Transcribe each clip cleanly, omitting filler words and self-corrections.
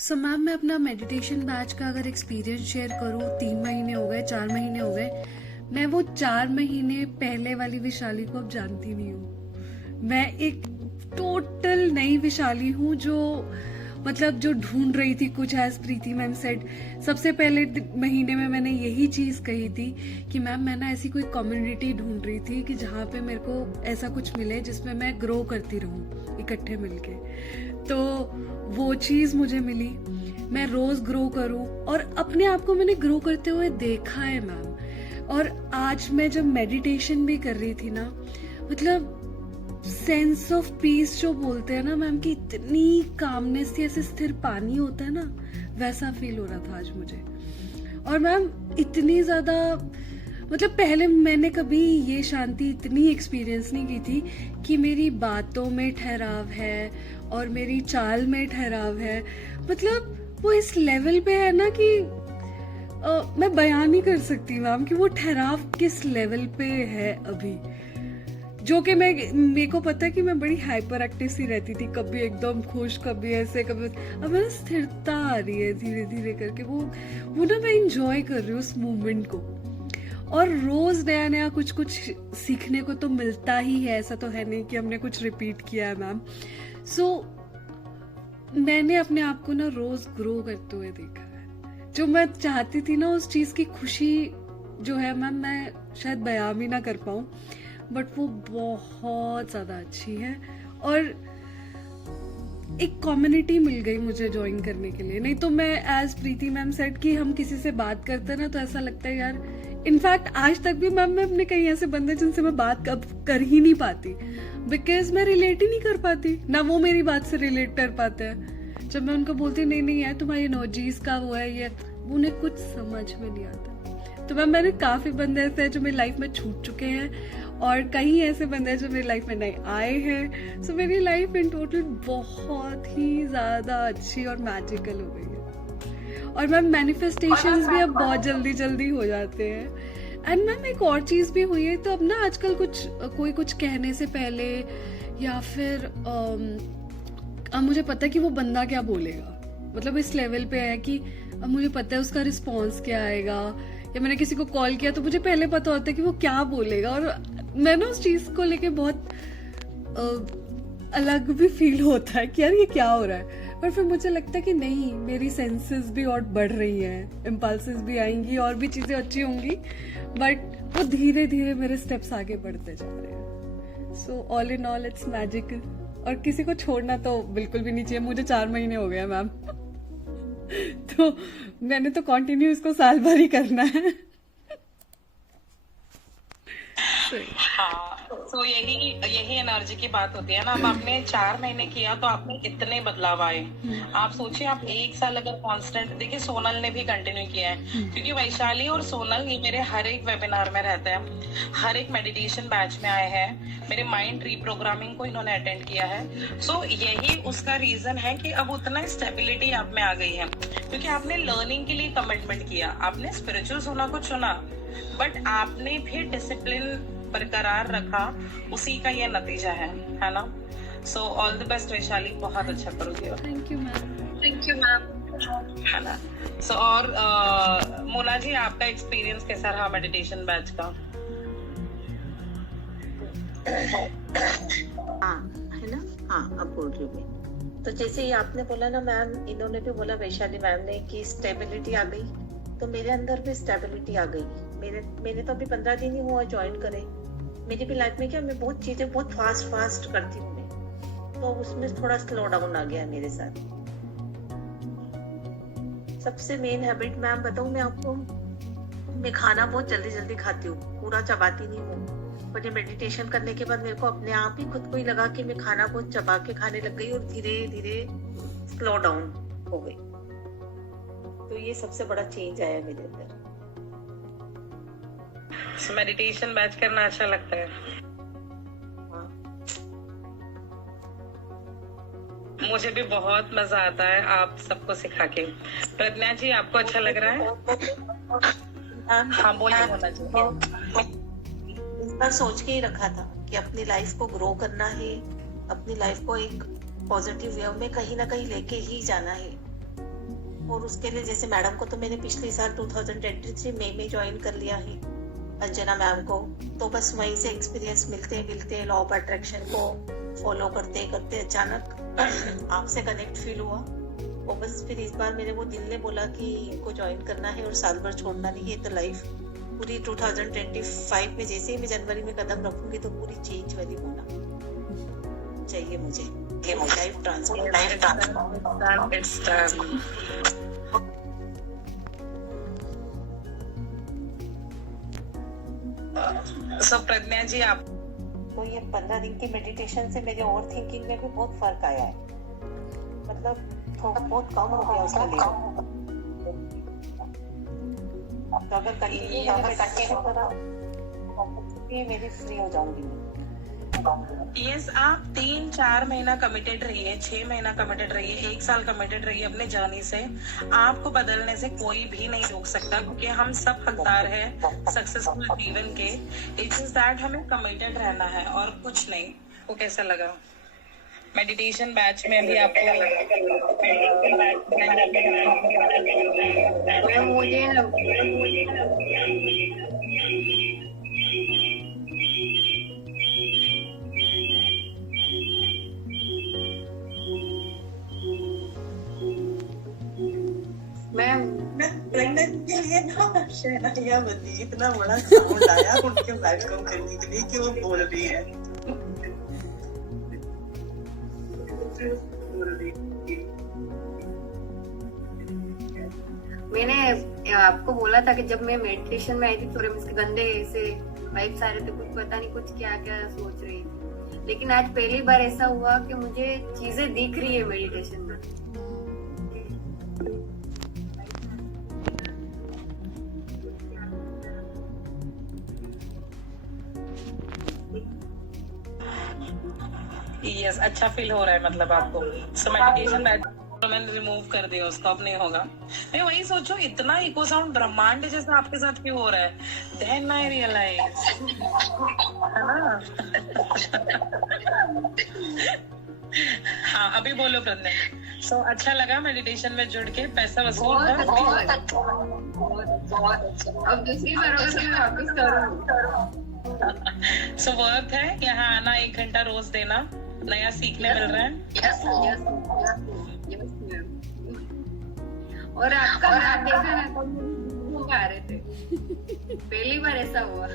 So ma'am मैं अपना meditation batch का अगर एक्सपीरियंस शेयर करूँ, 3 महीने हो गए, 4 महीने हो गए। मैं वो 4 महीने पहले वाली विशाली को अब जानती नहीं हूँ। मैं एक टोटल नई विशाली हूँ जो मतलब जो ढूंढ रही थी कुछ, एज प्रीति मैम सेड। सबसे पहले महीने में मैंने यही चीज कही थी कि मैम मैं ना ऐसी कोई कम्युनिटी ढूंढ रही थी कि जहाँ पे मेरे को ऐसा कुछ मिले जिसमें मैं ग्रो करती रहूं इकट्ठे मिलके। तो वो चीज मुझे मिली, मैं रोज ग्रो करूं और अपने आप को मैंने ग्रो करते हुए देखा है मैम। और आज मैं जब मेडिटेशन भी कर रही थी ना, मतलब सेंस ऑफ पीस जो बोलते हैं ना मैम, कि इतनी कामनेस थी, ऐसे स्थिर पानी होता है ना, वैसा फील हो रहा था आज मुझे। और मैम इतनी ज्यादा, मतलब पहले मैंने कभी ये शांति इतनी एक्सपीरियंस नहीं की थी कि मेरी बातों में ठहराव है और मेरी चाल में ठहराव है। मतलब वो इस लेवल पे है ना कि मैं बयान नहीं कर सकती मैम कि वो ठहराव किस लेवल पे है अभी। जो कि मेरे को पता है कि मैं बड़ी हाइपर एक्टिव सी रहती थी, कभी एकदम खुश, कभी ऐसे, कभी। अब मेरा स्थिरता आ रही है धीरे धीरे करके। वो ना मैं इंजॉय कर रही हूँ उस मूवमेंट को। और रोज नया नया कुछ कुछ सीखने को तो मिलता ही है, ऐसा तो है नहीं कि हमने कुछ रिपीट किया है मैम। सो मैंने अपने आप को ना रोज ग्रो करते हुए देखा है। जो मैं चाहती थी ना, उस चीज की खुशी जो है मैम, मैं शायद बयां भी ना कर पाऊं, बट वो बहुत ज्यादा अच्छी है। और एक कम्युनिटी मिल गई मुझे ज्वाइन करने के लिए। नहीं तो मैं, एज प्रीति मैम सेड, कि हम किसी से बात करते हैं ना तो ऐसा लगता है यार, इनफैक्ट आज तक भी मैम मैं अपने कई ऐसे बंदे जिनसे मैं बात कर ही नहीं पाती, बिकॉज मैं रिलेट ही नहीं कर पाती, ना वो मेरी बात से रिलेट कर पाते हैं। जब मैं उनको बोलती नहीं नहीं यार तुम्हारी एनर्जीज का वो है ये, उन्हें कुछ समझ में नहीं आता। तो मैम मैंने काफी बंदे ऐसे हैं जो मेरी लाइफ में छूट चुके हैं और कई ऐसे बंदे हैं जो मेरी लाइफ में नए आए हैं। सो मेरी लाइफ इन टोटल बहुत ही ज्यादा अच्छी और मैजिकल हो गई है। और मैम मैनिफेस्टेशंस भी अब बहुत जल्दी जल्दी हो जाते हैं। एंड मैम एक और चीज भी हुई है, तो अब ना आजकल कोई कुछ कहने से पहले या फिर अब मुझे पता है कि वो बंदा क्या बोलेगा, मतलब इस लेवल पे है कि अब मुझे पता है उसका रिस्पॉन्स क्या आएगा। या मैंने किसी को कॉल किया तो मुझे पहले पता होता है कि वो क्या बोलेगा, और मैं ना उस चीज को लेके बहुत अलग भी फील होता है कि यार ये क्या हो रहा है। पर फिर मुझे लगता है कि नहीं, मेरी सेंसेस भी और बढ़ रही हैं, इम्पल्सेस भी आएंगी और भी चीजें अच्छी होंगी, बट वो धीरे धीरे मेरे स्टेप्स आगे बढ़ते जा रहे हैं। So all in all it's magical. और किसी को छोड़ना तो बिल्कुल भी नहीं चाहिए। मुझे 4 महीने हो गए मैम तो मैंने तो कंटिन्यू इसको साल भर ही करना है। हाँ, तो यही एनर्जी की बात होती है ना। अब आपने 4 महीने किया तो आपने इतने बदलाव आए। आप सोचिए, आप 1 साल अगर कांस्टेंट, देखिए सोनल ने भी कंटिन्यू किया है, क्योंकि वैशाली और सोनल ये मेरे हर एक वेबिनार में रहते हैं, हर एक मेडिटेशन बैच में आए हैं, मेरे माइंड रीप्रोग्रामिंग को इन्होंने अटेंड किया है। सो यही उसका रीजन है कि अब उतना स्टेबिलिटी आप में आ गई है, क्योंकि आपने लर्निंग के लिए कमिटमेंट किया, आपने स्पिरिचुअल होना को चुना, बट आपने भी डिसिप्लिन बरकरार रखा। उसी का ये नतीजा है ना। So all the best Vaishali, बहुत अच्छा करोगे। Thank you ma'am. Thank you ma'am, है ना। सो और मोना जी, आपका एक्सपीरियंस कैसा रहा मेडिटेशन बैच का? हाँ, है ना। हाँ, अब बोल रही हूँ मैं। तो जैसे ही आपने बोला ना मैम, इन्होंने भी बोला वैशाली मैम ने कि स्टेबिलिटी आ गई, तो मेरे अंदर भी स्टेबिलिटी आ गई। मैंने तो अभी 15 दिन ही हुआ ज्वाइन करे। मेरी भी लाइफ में क्या, मैं बहुत चीजें बहुत फास्ट करती हूँ मैं, तो उसमें थोड़ा स्लो डाउन आ गया मेरे साथ। सबसे मेन हैबिट मैम बताऊँ मैं आपको, मैं खाना बहुत जल्दी जल्दी खाती हूँ, पूरा चबाती नहीं हूँ। पर ये मेडिटेशन करने के बाद मेरे को अपने आप ही खुद को ही लगा कि मैं खाना बहुत चबा के खाने लग गई और धीरे धीरे स्लो डाउन हो गई। तो ये सबसे बड़ा चेंज आया मेरे अंदर। मेडिटेशन बैच करना अच्छा लगता है। हाँ। मुझे भी बहुत मजा आता है आप सबको सिखा के। प्रज्ञा जी, आपको अच्छा लग रहा है? हाँ बोलिए मोना जी। इस बार सोच के ही रखा था कि अपनी लाइफ को ग्रो करना है, अपनी लाइफ को एक पॉजिटिव वे में कहीं ना कहीं लेके ही जाना है। और उसके लिए जैसे मैडम को तो मैंने पिछले साल 2023 मई में ज्वाइन कर लिया है, अंजना मैम को। तो बस वहीं से एक्सपीरियंस मिलते मिलते लॉ ऑफ अट्रैक्शन को फॉलो करते करते अचानक आपसे कनेक्ट फील हुआ। और बस फिर इस बार मेरे वो दिल ने बोला कि इनको ज्वाइन करना है और साल भर छोड़ना नहीं है। तो लाइफ पूरी 2025 में जैसे ही मैं जनवरी में कदम रखूंगी तो पूरी चेंज वाली होना चाहिए मुझे। लाइफ सो प्रज्ञा जी, आप तो ये 15 दिन की मेडिटेशन से मेरे ओवर थिंकिंग में भी बहुत फर्क आया है, मतलब थोड़ा बहुत कम हो गया उसका लेवल। तो अगर कंटिन्यू मेरी फ्री हो जाऊंगी। यस, आप 3-4 महीना कमिटेड रहिए, 6 महीना कमिटेड रहिए, 1 साल कमिटेड रहिए अपने जर्नी से। आपको बदलने से कोई भी नहीं रोक सकता, क्योंकि हम सब हकदार हैं सक्सेसफुल जीवन के। इट इज दैट हमें कमिटेड रहना है और कुछ नहीं। वो कैसा लगा मेडिटेशन बैच में? अभी आपको प्रेग्नेंट के लिए ना शहनाइया बनी, इतना बड़ा साउंड आया उनके वेलकम करने के लिए कि वो बोल रही है। मैंने आपको बोला था कि जब मैं मेडिटेशन में आई थी थोड़े मुझे गंदे ऐसे वाइब्स आ रहे थे, कुछ पता नहीं कुछ क्या क्या सोच रही थी। लेकिन आज पहली बार ऐसा हुआ कि मुझे चीजें दिख रही है मेडिटेशन में। यस, अच्छा फील हो रहा है मतलब आपको। सो मेडिटेशन बैच मैंने रिमूव कर दिया उसको, अब नहीं होगा। मैं वही सोचूं, इतना इको साउंड ब्रह्मांड जैसा आपके साथ क्यों हो रहा है? देन आई रियलाइज, है ना? हाँ, अभी बोलो प्रज्ञा। सो अच्छा लगा मेडिटेशन में जुड़ के? पैसा वसूल था? अब दूसरी बार होगा तो मैं वापस करूंगी। सो वर्क है यहाँ आना, 1 घंटा रोज देना, नया सीखने मिल रहा है। Yes ma'am. और आपका नाम देखा ना तो घूम आ रहे थे। पहली बार ऐसा हुआ।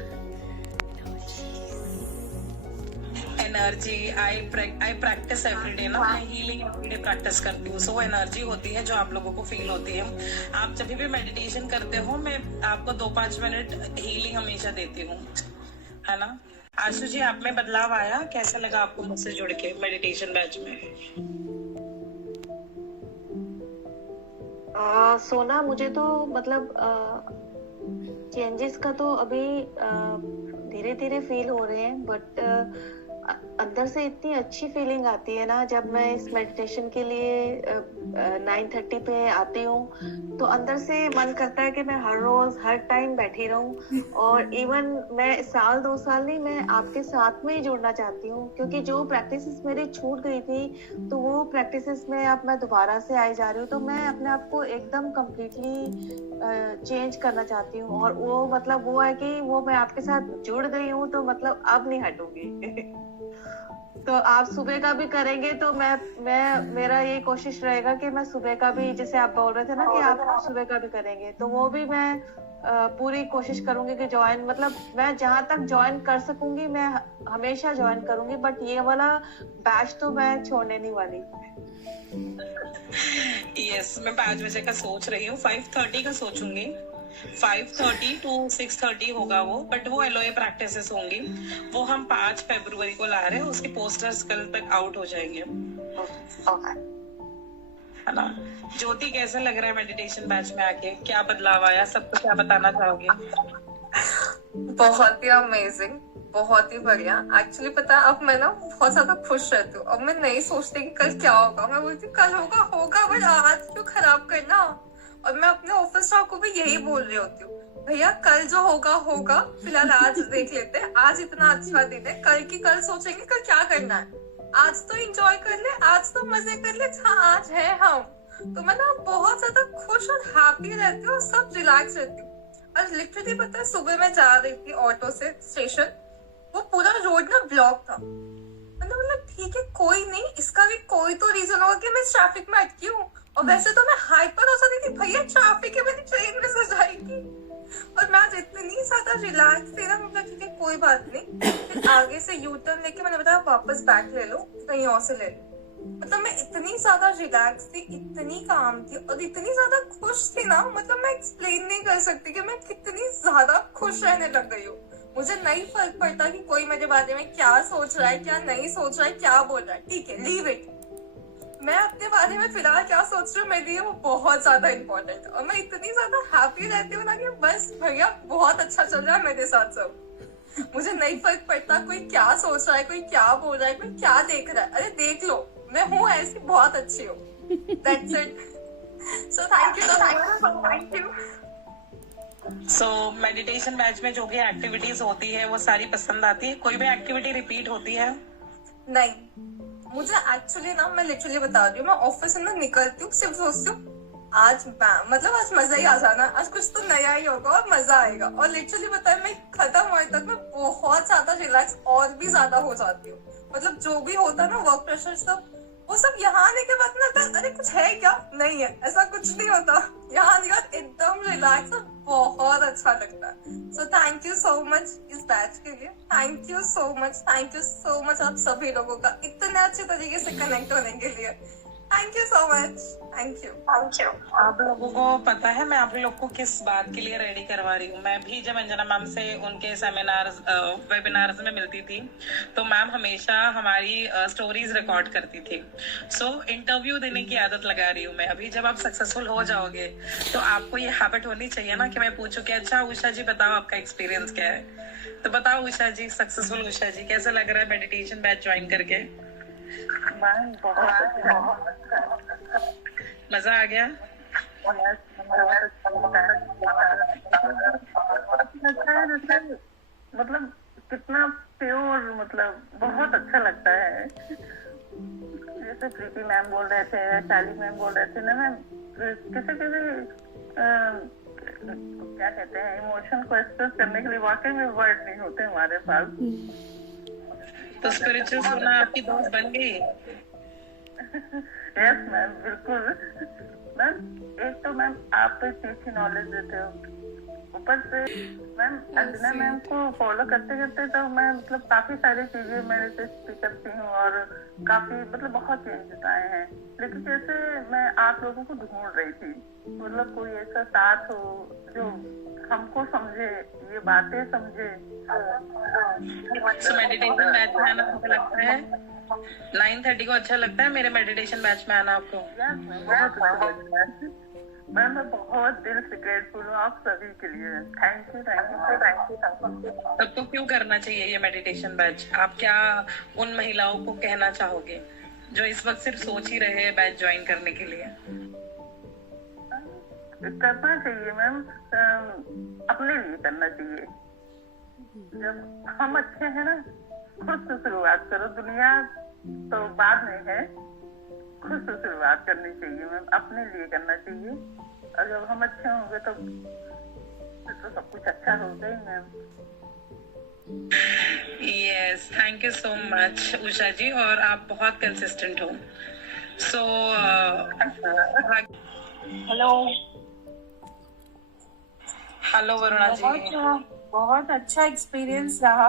एनर्जी आई प्रैक्टिस एवरीडे ना, मैं हीलिंग एवरीडे प्रैक्टिस करती हूँ। सो वो एनर्जी होती है जो आप लोगों को फील होती है। आप जब भी मेडिटेशन करते हो, मैं आपको 2-5 मिनट हीलिंग हमेशा देती हूँ, है ना? आशु जी, आप में बदलाव आया? कैसा लगा आपको मुझसे जुड़ के मेडिटेशन बैच में? सोना, मुझे तो मतलब चेंजेस का तो अभी धीरे धीरे फील हो रहे हैं, बट अंदर से इतनी अच्छी फीलिंग आती है ना जब मैं इस मेडिटेशन के लिए 9:30 पे आती हूँ, तो अंदर से मन करता है कि मैं हर रोज हर टाइम बैठी रहूं। और इवन मैं 1-2 साल नहीं, मैं आपके साथ में ही जुड़ना चाहती हूँ, क्योंकि जो प्रैक्टिसेस मेरी छूट गई थी तो वो प्रैक्टिसेस में अब मैं दोबारा से आई जा रही हूँ। तो मैं अपने आप को एकदम कम्प्लीटली चेंज करना चाहती हूँ। और वो मतलब वो है कि वो मैं आपके साथ जुड़ गई हूँ तो मतलब अब नहीं हटूंगी। तो आप सुबह का भी करेंगे तो मैं मेरा ये कोशिश रहेगा कि मैं सुबह का भी, जैसे आप बोल रहे थे ना कि आप सुबह का भी करेंगे, तो वो भी मैं पूरी कोशिश करूंगी कि ज्वाइन, मतलब मैं जहां तक ज्वाइन कर सकूंगी मैं हमेशा ज्वाइन करूंगी, बट ये वाला बैच तो मैं छोड़ने नहीं वाली। यस, मैं 5 बजे का सोच रही हूँ, 5:30 का सोचूंगी। 5:30 to 6:30 होगा वो, बट वो एलओए प्रैक्टिसेस होंगी। वो हम 5 फरवरी को ला रहे हैं, उसके पोस्टर्स कल तक आउट हो जाएंगे, है ना? ज्योति, कैसा लग रहा है मेडिटेशन बैच में आके? क्या बदलाव आया? सबको क्या बताना चाहोगे? बहुत ही अमेजिंग, बहुत ही बढ़िया। एक्चुअली पता है, अब मैं ना बहुत ज्यादा खुश रहती हूँ। अब मैं नहीं सोचती कि कल क्या होगा, मैं बोलती कल होगा बट आज क्यों खराब करना। और मैं अपने ऑफिस स्टाफ को भी यही बोल रही होती हूँ, भैया कल जो होगा, फिलहाल आज देख लेते हैं। आज इतना अच्छा दिन है, कल की कल सोचेंगे कल क्या करना है। आज तो एंजॉय कर ले, आज तो मजे कर ले जहाँ आज है हम। तो मैं ना बहुत ज्यादा खुश और हैप्पी रहती हूँ और सब रिलैक्स रहती हूँ। आज लिटरली पता है, सुबह मैं जा रही थी ऑटो से स्टेशन, वो पूरा रोड ना ब्लॉक था। मैंने बोला ठीक है कोई नहीं, इसका भी कोई तो रीजन होगा कि मैं इस ट्रैफिक में अटकी हूँ। और वैसे तो मैं हाइपर हो सकती थी, भैया ट्रैफिक है, मेरी ट्रेन मिस हो जाएगी। और मैं आज इतनी ज्यादा रिलैक्स थी ना, मतलब ठीक है कोई बात नहीं। फिर आगे से यू टर्न लेके मैंने बताया वापस बैक ले लो, कहीं और से ले लो। मतलब मैं इतनी ज्यादा रिलैक्स थी, इतनी काम थी और इतनी ज्यादा खुश थी ना, मतलब मैं एक्सप्लेन नहीं कर सकती कि मैं कितनी ज्यादा खुश रहने लग गई हूँ। मुझे नहीं फर्क पड़ता कि कोई मेरे बारे में क्या सोच रहा है, क्या नहीं सोच रहा है, क्या बोल रहा है, ठीक है लीव इट। मैं अपने बारे में फिलहाल क्या सोच रही हूँ मेरे लिए वो बहुत ज्यादा इम्पोर्टेंट है। और मैं इतनी ज्यादा हैप्पी रहती हूँ ना कि बस भैया बहुत अच्छा चल रहा है मेरे साथ सब। मुझे नहीं फर्क पड़ता कोई क्या सोच रहा है, कोई क्या बोल रहा है, कोई क्या देख रहा है। अरे देख लो, मैं हूँ ऐसी, बहुत अच्छी हूँ। That's it. So thank you, thank you. So meditation batch में जो भी एक्टिविटीज होती है वो सारी पसंद आती है? कोई भी एक्टिविटी रिपीट होती है? नहीं, मुझे एक्चुअली ना, मैं लिटरली बता रही हूँ, मैं ऑफिस से ना निकलती हूँ सिर्फ सोचती हूँ आज मतलब आज मजा ही आ जाना, आज कुछ तो नया ही होगा और मजा आएगा। और लिटरली पता है, मैं खत्म होने तक मैं बहुत ज्यादा रिलैक्स और भी ज्यादा हो जाती हूँ। मतलब जो भी होता ना वर्क प्रेशर सब, वो सब यहाँ आने के बाद ना लगता है अरे कुछ है क्या, नहीं है, ऐसा कुछ नहीं होता। यहाँ आने के बाद एकदम रिलैक्स और बहुत अच्छा लगता है। So thank you so much इस बैच के लिए, थैंक यू सो मच आप सभी लोगों का इतने अच्छे तरीके से कनेक्ट होने के लिए। Thank you so much, thank you. आप लोगों को पता है मैं आप लोग को किस बात के लिए रेडी करवा रही हूँ? मैं भी जब अंजना मैम से उनके सेमिनार्स वेबिनार्स में मिलती थी तो मैम हमेशा हमारी स्टोरीज रिकॉर्ड करती थी। सो इंटरव्यू देने की आदत लगा रही हूँ मैं। अभी जब आप सक्सेसफुल हो जाओगे तो आपको ये हैबिट होनी चाहिए ना कि मैं पूछूं कि अच्छा उषा जी बताओ आपका एक्सपीरियंस क्या है। तो बताओ उषा जी, सक्सेसफुल उषा जी, कैसा लग रहा है मेडिटेशन बैच ज्वाइन करके? मैम बहुत अच्छा, मजा आ गया? मतलब कितना प्योर, मतलब बहुत अच्छा लगता है। जैसे प्रीति मैम बोल रहे थे, शाली मैम बोल रहे थे ना मैम, किसी क्या कहते हैं, इमोशन को एक्सप्रेस करने के लिए वाकई में वर्ड नहीं होते हमारे पास। तो स्पिरिचुअल सोना आपकी दोस्त बन गई? यस मैम, बिल्कुल मैम। एक तो मैम आप तो इतनी अच्छी नॉलेज देते हो, ऊपर से मैम अंजना मैम को फॉलो करते करते तो मैं मतलब काफी सारी चीजें मैंने से सीख करती हूँ और काफी मतलब बहुत चेंजेस आए हैं। लेकिन जैसे मैं आप लोगों को ढूंढ रही थी, मतलब कोई ऐसा साथ हो जो हमको समझे, ये बातें समझे। सो मेडिटेशन बैच में आना अच्छा लगता है? 9:30 को अच्छा लगता है मेरे मेडिटेशन बैच में आना आपको? बहुत अच्छा लगता है मैम। मैं बहुत दिल से ग्रेटफुल हूँ आप सभी के लिए। Thank you. तब तो क्यों करना चाहिए ये मेडिटेशन बैच? आप क्या उन महिलाओं को कहना चाहोगे जो इस वक्त सिर्फ सोच ही रहे हैं बैच ज्वाइन करने के लिए? करना चाहिए मैम, अपने लिए करना चाहिए। जब हम अच्छे हैं ना, खुद से शुरुआत करो, दुनिया तो बाद में है, खुद से शुरुआत करनी चाहिए मैम, अपने लिए करना चाहिए। और जब हम अच्छे होंगे तो सब कुछ अच्छा होगा ही ma'am. Yes, thank you so much Usha ji, और आप बहुत कंसिस्टेंट हो। So hello Varuna ji. बहुत अच्छा एक्सपीरियंस रहा।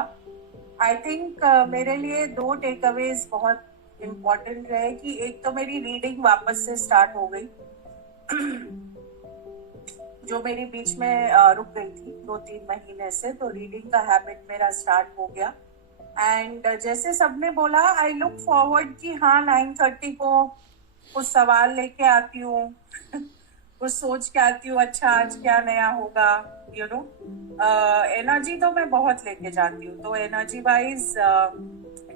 आई थिंक मेरे लिए 2 टेकअवेज बहुत इम्पोर्टेंट रहे कि एक तो मेरी रीडिंग वापस से स्टार्ट हो गई जो मेरी बीच में रुक गई थी 2-3 महीने से, तो रीडिंग का हैबिट मेरा स्टार्ट हो गया। एंड जैसे सबने बोला, आई लुक फॉरवर्ड कि हाँ 9:30 को कुछ सवाल लेके आती हूँ कुछ सोच के आती हूँ, अच्छा आज क्या नया होगा, यू नो। एनर्जी तो मैं बहुत लेके जाती हूँ, तो energy wise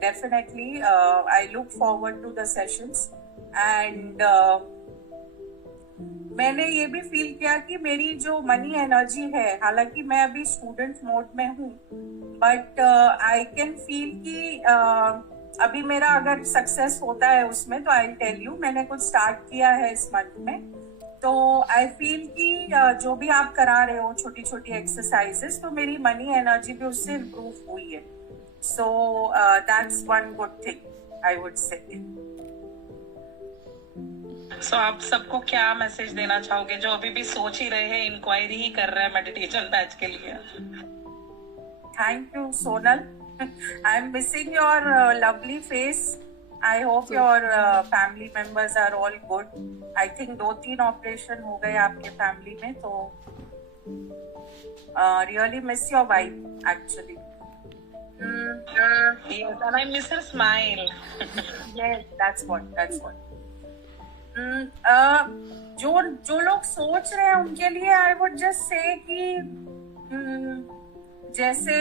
definitely I look forward to the sessions. And मैंने ये भी फील किया कि मेरी जो मनी एनर्जी है, हालांकि मैं अभी स्टूडेंट मोड में हूँ, बट आई कैन फील कि अभी मेरा अगर सक्सेस होता है उसमें तो आई टेल यू, मैंने कुछ स्टार्ट किया है इस मंथ में। तो आई फील कि जो भी आप करा रहे हो छोटी छोटी एक्सरसाइजेस, तो मेरी मनी एनर्जी भी उससे इम्प्रूव हुई है। So that's one good thing I would say. सो आप सबको क्या मैसेज देना चाहोगे जो अभी भी सोच ही रहे हैं, इंक्वायरी ही कर रहे हैं मेडिटेशन बैच के लिए? Thank you, Sonal. I'm missing your lovely face. I hope your family members are all good. I think 2-3 operation हो गए आपके फैमिली में, तो really miss your wife actually. Yes, and I miss her smile. Yes, that's what. जो लोग सोच रहे हैं उनके लिए आई वुड जस्ट से कि जैसे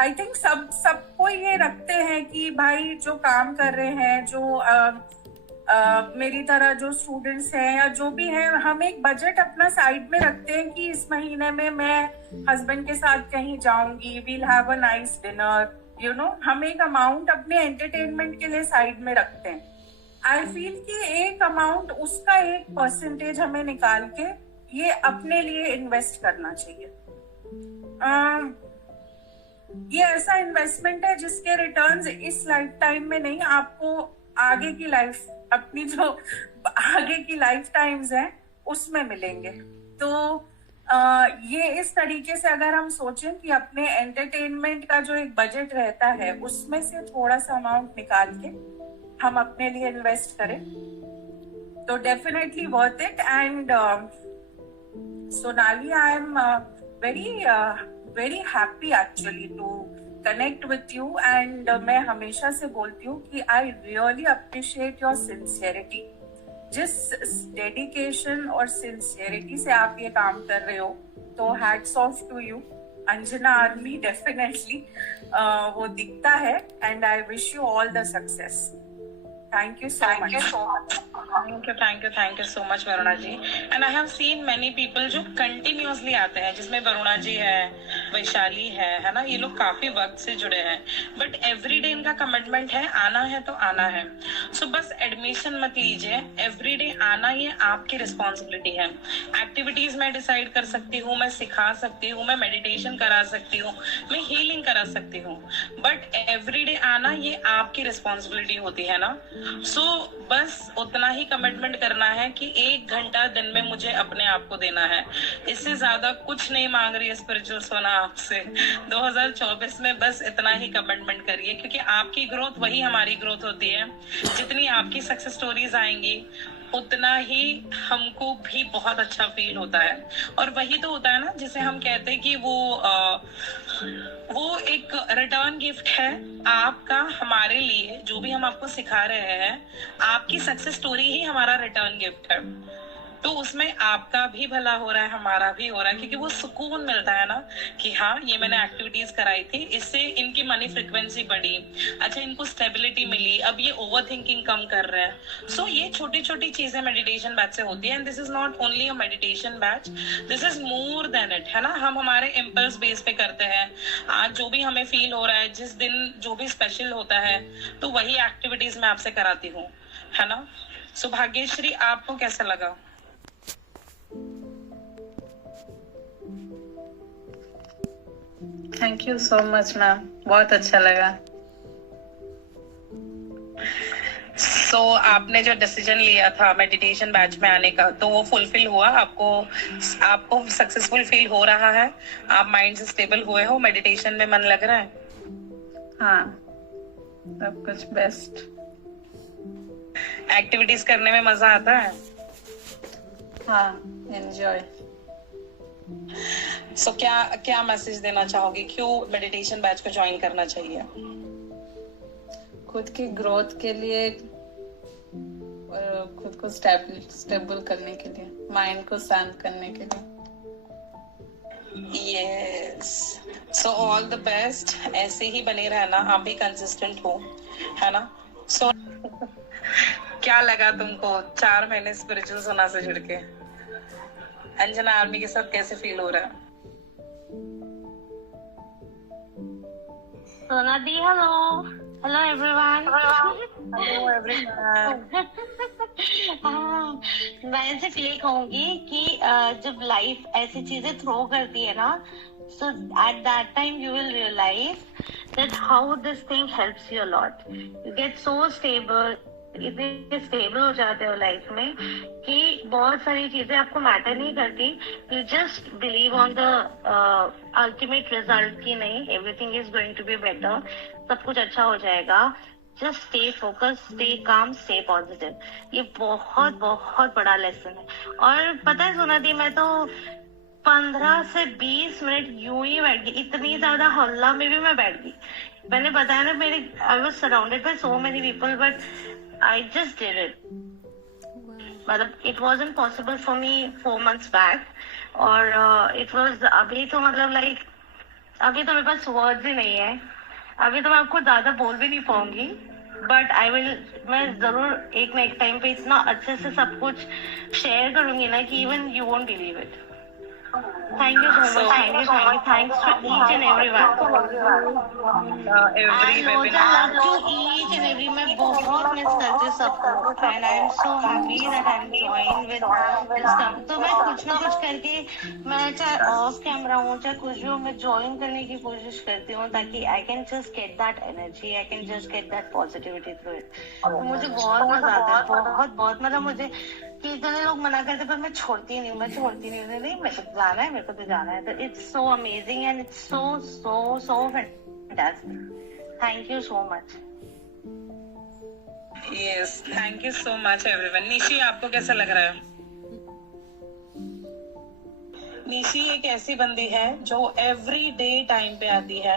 आई थिंक सबको ये रखते हैं कि भाई जो काम कर रहे हैं, जो मेरी तरह जो स्टूडेंट्स हैं या जो भी हैं, हम एक बजट अपना साइड में रखते हैं कि इस महीने में मैं हस्बैंड के साथ कहीं जाऊंगी, we'll have a nice dinner, you know, हम एक अमाउंट अपने एंटरटेनमेंट के लिए साइड में रखते हैं। आई फील कि एक अमाउंट, उसका 1% हमें निकाल के ये अपने लिए इन्वेस्ट करना चाहिए। ये ऐसा इन्वेस्टमेंट है जिसके रिटर्न्स इस लाइफ टाइम में नहीं, आपको आगे की लाइफ, अपनी जो आगे की लाइफ टाइम्स हैं उसमें मिलेंगे। तो ये इस तरीके से अगर हम सोचें कि अपने एंटरटेनमेंट का जो एक बजट रहता है उसमें से थोड़ा सा अमाउंट निकाल के हम अपने लिए इन्वेस्ट करें तो definitely worth it. And Sonali, I am very happy actually to connect with you. And मैं हमेशा से बोलती हूँ कि I really appreciate your sincerity. जिस डेडिकेशन और सिंसियरिटी से आप ये काम कर रहे हो, तो hats off to you. Anjana army definitely वो दिखता है। And I wish you all the success. Thank you so much. Thank you so much, Varuna ji. And I have seen many people जो continuously आते हैं, जिसमें वरुणा जी है, वैशाली है ना, ये लोग काफी वक्त से जुड़े हैं, बट एवरीडे इनका कमिटमेंट है, आना है तो आना है। सो बस एडमिशन मत लीजिए, एवरीडे आना ये आपकी रिस्पॉन्सिबिलिटी है। एक्टिविटीज मैं डिसाइड कर सकती हूँ, मैं सिखा सकती हूँ, मैं मेडिटेशन करा सकती हूँ, मैं हीलिंग करा सकती हूँ, बट एवरीडे आना ये आपकी रिस्पॉन्सिबिलिटी होती है ना। सो बस उतना ही कमिटमेंट करना है कि 1 घंटा दिन में मुझे अपने आप को देना है। इससे ज्यादा कुछ नहीं मांग रही है स्पिरिचुअल सोना आपसे। 2024 में बस इतना ही कमिटमेंट करिए, क्योंकि आपकी ग्रोथ वही हमारी ग्रोथ होती है। जितनी आपकी सक्सेस स्टोरीज आएंगी उतना ही हमको भी बहुत अच्छा फील होता है। और वही तो होता है ना, जिसे हम कहते हैं कि वो एक रिटर्न गिफ्ट है आपका हमारे लिए। जो भी हम आपको सिखा रहे हैं, आपकी सक्सेस स्टोरी ही हमारा रिटर्न गिफ्ट है। तो उसमें आपका भी भला हो रहा है, हमारा भी हो रहा है, क्योंकि वो सुकून मिलता है ना कि हाँ, ये मैंने एक्टिविटीज कराई थी, इससे इनकी मनी फ्रिक्वेंसी बढ़ी, अच्छा इनको स्टेबिलिटी मिली, अब ये ओवर थिंकिंग कम कर रहे हैं। सो ये छोटी छोटी चीजें मेडिटेशन बैच से होती है। And this is not only a meditation batch, this is more than it, है ना। हम हमारे इम्पल्स बेस पे करते हैं। आज जो भी हमें फील हो रहा है, जिस दिन जो भी स्पेशल होता है, तो वही एक्टिविटीज मैं आपसे कराती हूँ, है ना। सो भाग्यश्री, आपको कैसा लगा? Thank you so much ma'am, बहुत अच्छा लगा। सो आपने जो डिसीजन लिया था मेडिटेशन बैच में आने का, तो वो फुलफिल हुआ? आपको सक्सेसफुल फील हो रहा है? आप माइंड से स्टेबल हुए हो? मेडिटेशन में मन लग रहा है? हाँ, सब कुछ बेस्ट। एक्टिविटीज करने में मजा आता है? हाँ, एंजॉय। सो क्या मैसेज देना चाहोगे? क्यों मेडिटेशन बैच को ज्वाइन करना चाहिए? खुद की ग्रोथ के लिए, खुद को स्टेबल करने के लिए, माइंड को शांत करने के लिए। Yes, so all the best. ऐसे ही बने रहना, आप भी कंसिस्टेंट हो, है ना। सो क्या लगा तुमको 4 महीने स्पिरिचुअल सोना से जुड़ के? अंजना आर्मी के साथ कैसे फील हो रहा है? Sona Di, hello. Hello everyone. Hello everyone. मैं सिर्फ ये कहूंगी कि जब लाइफ ऐसी चीजें थ्रो करती है ना, so at that time you will realize that how this thing helps you a lot. You get so stable, इतने स्टेबल हो जाते हो लाइफ में कि बहुत सारी चीजें आपको मैटर नहीं करती. You just believe on the ultimate result की नहीं, everything is going to be better, सब कुछ अच्छा हो जाएगा. Just stay focus, stay calm, stay positive. ये बहुत बहुत बड़ा लेसन है. और पता है सोना दी, मैं तो 15 से 20 मिनट यूं ही बैठ गई. इतनी ज्यादा हल्ला में भी मैं बैठ गई. मैंने बताया ना, मेरे I was surrounded by so many people but I just did it. मतलब it wasn't possible for me 4 months back. और इट वॉज अभी तो मतलब लाइक अभी तो मेरे पास वर्ड्स ही नहीं है. अभी तो मैं आपको ज्यादा बोल भी नहीं पाऊंगी, बट आई विल, मैं जरूर एक ना एक टाइम पे इतना अच्छे से सब कुछ शेयर करूंगी ना कि even you won't believe it. Thank you so much. Thanks to each and everyone. And love to each and every. मैं बहुत मिस करती हूँ सबको, and I am so happy that I am joined with this company. तो मैं कुछ ना कुछ करके, मैं चाहे ऑफ कैमरा हूँ चाहे कुछ भी हूँ, मैं ज्वाइन करने की कोशिश करती हूँ ताकि I can just get that energy, I can just get that positivity through it. तो मुझे बहुत मजा आता है, बहुत बहुत. मतलब मुझे कि इतने लोग मना करते पर मैं छोड़ती नहीं हूँ. नहीं, मेरे को जाना है. तो it's so amazing and it's so so so fantastic. Thank you so much. Yes, thank you so much everyone. Nishi, आपको कैसा लग रहा है? निशी एक ऐसी बंदी है जो एवरी डे टाइम पे आती है,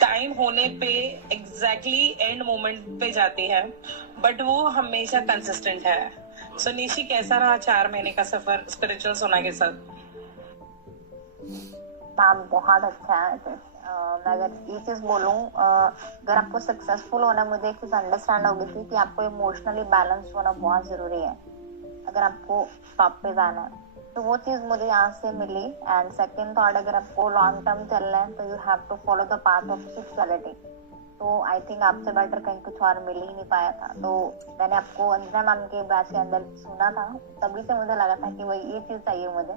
टाइम होने पे एग्जैक्टली एंड मोमेंट पे जाती है, बट वो हमेशा कंसिस्टेंट है. सो निशी, कैसा रहा 4 महीने का सफर स्पिरिचुअल सोना के साथ? मैम बहुत अच्छा है. मैं अगर ये चीज बोलूँ, अगर आपको सक्सेसफुल होना, मुझे एक चीज अंडरस्टैंड हो गई थी कि आपको इमोशनली बैलेंस होना बहुत जरूरी है अगर आपको टॉप पे जाना है. तो वो चीज मुझे यहाँ से मिली. एंड सेकंड थॉट, अगर आपको लॉन्ग टर्म चलना है तो you have to follow the path of spirituality. तो आई थिंक आपसे बेटर कहीं कुछ और मिल ही नहीं पाया था. तो मैंने आपको अंजना मैम के बैच के अंदर सुना था, तभी से मुझे लगा था कि वही ये चीज चाहिए मुझे.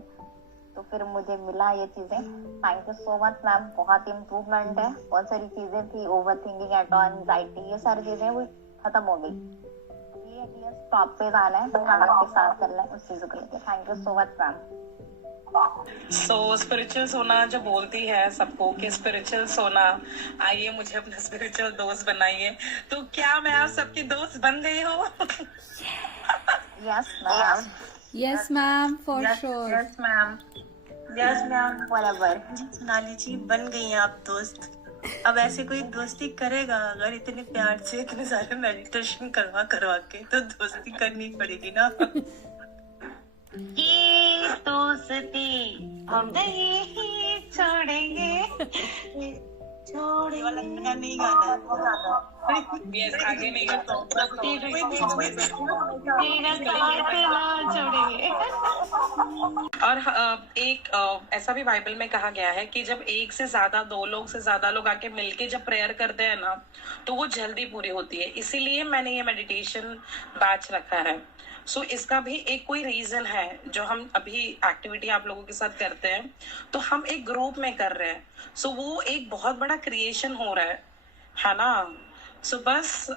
तो फिर मुझे मिला ये चीजें. Thank you so much ma'am. बहुत इम्प्रूवमेंट है. बहुत सारी चीजें थी, ओवर थिंकिंग, एंजाइटी, ये सारी चीजें वो खत्म हो गई. ये टॉप पे जाना है, आपके साथ चलना है उस चीजों के लिए. Thank you so much ma'am. So spiritual सोना जो बोलती है सबको कि स्पिरिचुअल सोना, आइए मुझे अपना स्पिरिचुअल दोस्त बनाइए, तो क्या मैं आप सबकी दोस्त बन गई हो? Yes ma'am. Yes, ma'am, for sure. Yes ma'am. Yes ma'am. बराबर. नाली जी, बन गई हैं आप दोस्त. अब ऐसे कोई दोस्ती करेगा अगर इतने प्यार से इतने सारे मेडिटेशन करवा के, तो दोस्ती करनी पड़ेगी ना. ये दोस्ती हम नहीं छोड़ेंगे. वाला गाना नहीं गाना. यस, आगे नहीं गाता. और एक ऐसा भी बाइबल में कहा गया है कि जब एक से ज्यादा, 2 लोग से ज्यादा लोग आके मिलके जब प्रेयर करते हैं ना, तो वो जल्दी पूरी होती है. इसीलिए मैंने ये मेडिटेशन बैच रखा है. सो इसका भी एक कोई रीजन है. जो हम अभी एक्टिविटी आप लोगों के साथ करते हैं, तो हम एक ग्रुप में कर रहे हैं. सो वो एक बहुत बड़ा क्रिएशन हो रहा है ना. सो बस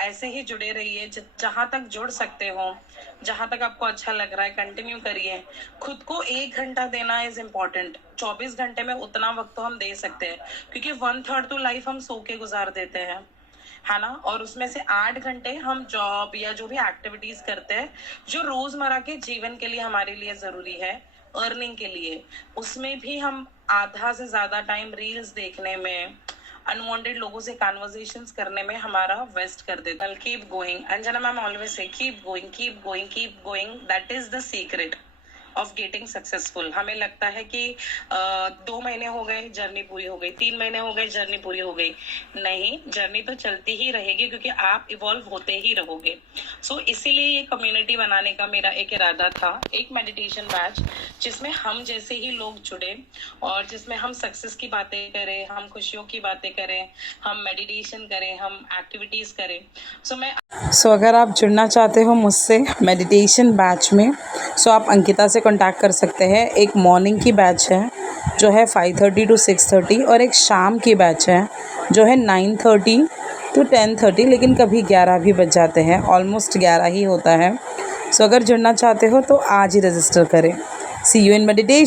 ऐसे ही जुड़े रहिए, जहां तक जुड़ सकते हो, जहां तक आपको अच्छा लग रहा है कंटिन्यू करिए. खुद को 1 घंटा देना इज इम्पोर्टेंट. 24 घंटे में उतना वक्त तो हम दे सकते हैं, क्योंकि 1/3 तो लाइफ हम सो के गुजार देते हैं, है ना. और उसमें से 8 घंटे हम जॉब या जो भी एक्टिविटीज करते हैं जो रोजमर्रा के जीवन के लिए हमारे लिए जरूरी है, अर्निंग के लिए, उसमें भी हम आधा से ज्यादा टाइम रील्स देखने में, अनवांटेड लोगों से कन्वर्सेशंस करने में हमारा वेस्ट कर देता है. Keep going. Anjana ma'am always say keep going, keep going, keep going. That is the secret of getting successful. हमें लगता है कि 2 महीने हो गए, जर्नी पूरी हो गई, 3 महीने हो गए, जर्नी पूरी हो गई. नहीं, जर्नी तो चलती ही रहेगी, क्योंकि आप इवॉल्व होते ही रहोगे. सो इसीलिए ये कम्युनिटी बनाने का मेरा एक इरादा था, एक मेडिटेशन बैच जिसमें हम जैसे ही लोग जुड़े और जिसमें हम सक्सेस की बातें करें, हम खुशियों की बातें करें, हम मेडिटेशन करें, हम एक्टिविटीज करें। सो अगर आप जुड़ना चाहते हो मुझसे मेडिटेशन बैच में, सो आप अंकिता से कांटेक्ट कर सकते हैं। एक मॉर्निंग की बैच है जो है 5:30 to 6:30 और एक शाम की बैच है जो है 9:30 to 10:30, लेकिन कभी 11 भी बज जाते हैं, ऑलमोस्ट 11 ही होता है। सो अगर जुड़ना चाहते हो तो आज ही रजिस्टर करें। सी यू इन मेडिटेशन।